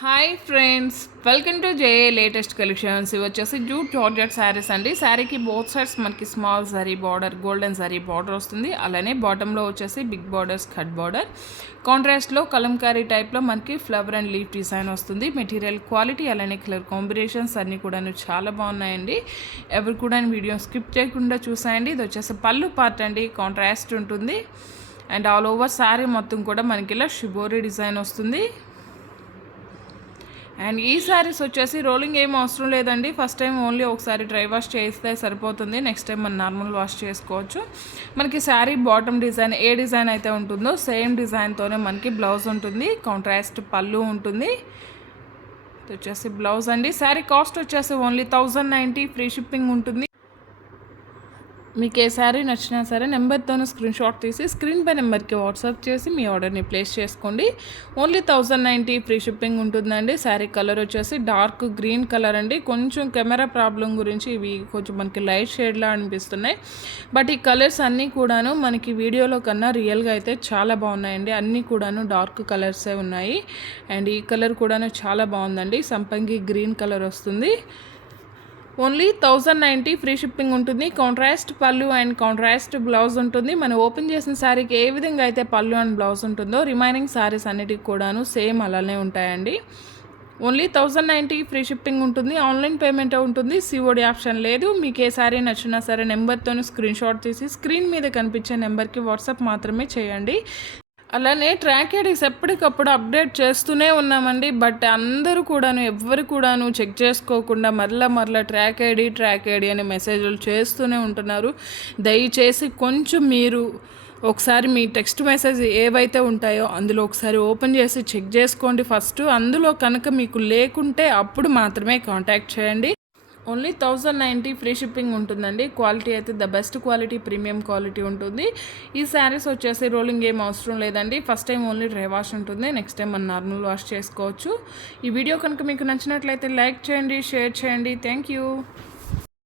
Hi friends, welcome to J A latest collections. ఇవి వచ్చేసి jute georgette sarees అండి. శారీకి బోత్ సైడ్స్ మనకి small zari border, golden zari border వస్తుంది. అలానే బాటంలో వచ్చేసి బిగ్ బార్డర్స్, కట్ బార్డర్. కాంట్రాస్ట్లో కలంకారీ టైప్లో మనకి ఫ్లవర్ అండ్ లీఫ్ డిజైన్ వస్తుంది. మెటీరియల్ క్వాలిటీ అలానే కలర్ కాంబినేషన్స్ అన్నీ కూడా చాలా బాగున్నాయండి. ఎవరు కూడా వీడియో స్కిప్ చేయకుండా చూసాయండి. ఇది వచ్చేసి పళ్ళు పార్ట్ అండి, కాంట్రాస్ట్ ఉంటుంది. అండ్ ఆల్ ఓవర్ శారీ మొత్తం కూడా మనకి ఇలా షిబోరీ డిజైన్ వస్తుంది. అండ్ ఈ శారీస్ వచ్చేసి రోలింగ్ ఏం అవసరం లేదండి. ఫస్ట్ టైం ఓన్లీ ఒకసారి డ్రై వాష్ చేస్తే సరిపోతుంది. నెక్స్ట్ టైం మనం నార్మల్ వాష్ చేసుకోవచ్చు. మనకి శారీ బాటమ్ డిజైన్ ఏ డిజైన్ అయితే ఉంటుందో సేమ్ డిజైన్తోనే మనకి బ్లౌజ్ ఉంటుంది. కాంట్రాస్ట్ పళ్ళు ఉంటుంది. ఇది వచ్చేసి బ్లౌజ్ అండి. శారీ కాస్ట్ వచ్చేసి ఓన్లీ 1090, ఫ్రీ షిప్పింగ్ ఉంటుంది. మీకు ఏ శారీ నచ్చినా సరే నెంబర్తోనే స్క్రీన్ షాట్ తీసి స్క్రీన్ పై నెంబర్కి వాట్సాప్ చేసి మీ ఆర్డర్ని ప్లేస్ చేసుకోండి. ఓన్లీ 1090, ఫ్రీ షిప్పింగ్ ఉంటుందండి. శారీ కలర్ వచ్చేసి డార్క్ గ్రీన్ కలర్ అండి. కొంచెం కెమెరా ప్రాబ్లం గురించి ఇవి కొంచెం మనకి లైట్ షేడ్లా అనిపిస్తున్నాయి. బట్ ఈ కలర్స్ అన్నీ కూడాను మనకి వీడియోలో కన్నా రియల్గా అయితే చాలా బాగున్నాయండి. అన్నీ కూడాను డార్క్ కలర్సే ఉన్నాయి. అండ్ ఈ కలర్ కూడాను చాలా బాగుందండి. సంపంగి గ్రీన్ కలర్ వస్తుంది. ఓన్లీ 1090, ఫ్రీ షిప్పింగ్ ఉంటుంది. కాంట్రాస్ట్ పళ్ళు అండ్ కాంట్రాస్ట్ బ్లౌజ్ ఉంటుంది. మనం ఓపెన్ చేసిన శారీకి ఏ విధంగా అయితే పళ్ళు అండ్ బ్లౌజ్ ఉంటుందో రిమైనింగ్ శారీస్ అన్నిటికి కూడాను సేమ్ అలానే ఉంటాయండి. ఓన్లీ 1090, ఫ్రీ షిప్పింగ్ ఉంటుంది. ఆన్లైన్ పేమెంట్ ఉంటుంది. సిఓడి ఆప్షన్ లేదు. మీకు ఏ శారీ నచ్చినా సరే నెంబర్తో స్క్రీన్ షాట్ తీసి స్క్రీన్ మీద కనిపించే నెంబర్కి వాట్సాప్ మాత్రమే చేయండి. అలానే ట్రాక్ ఐడీస్ ఎప్పటికప్పుడు అప్డేట్ చేస్తూనే ఉన్నామండి. బట్ అందరూ కూడాను ఎవ్వరు కూడాను చెక్ చేసుకోకుండా మరలా ట్రాక్ ఐడి అనే మెసేజ్లు చేస్తూనే ఉంటున్నారు. దయచేసి కొంచెం మీరు ఒకసారి మీ టెక్స్ట్ మెసేజ్ ఏవైతే ఉంటాయో అందులో ఒకసారి ఓపెన్ చేసి చెక్ చేసుకోండి ఫస్ట్. అందులో కనుక మీకు లేకుంటే అప్పుడు మాత్రమే కాంటాక్ట్ చేయండి. ఓన్లీ 1090, ఫ్రీ షిప్పింగ్ ఉంటుందండి. క్వాలిటీ అయితే the best quality, premium quality ఉంటుంది. ఈ శారీస్ వచ్చేసి రోలింగ్ ఏం అవసరం లేదండి. First time only dry wash ఉంటుంది. నెక్స్ట్ టైం మనం నార్మల్ వాష్ చేసుకోవచ్చు. ఈ వీడియో కనుక మీకు నచ్చినట్లయితే లైక్ చేయండి, షేర్ చేయండి. Thank you.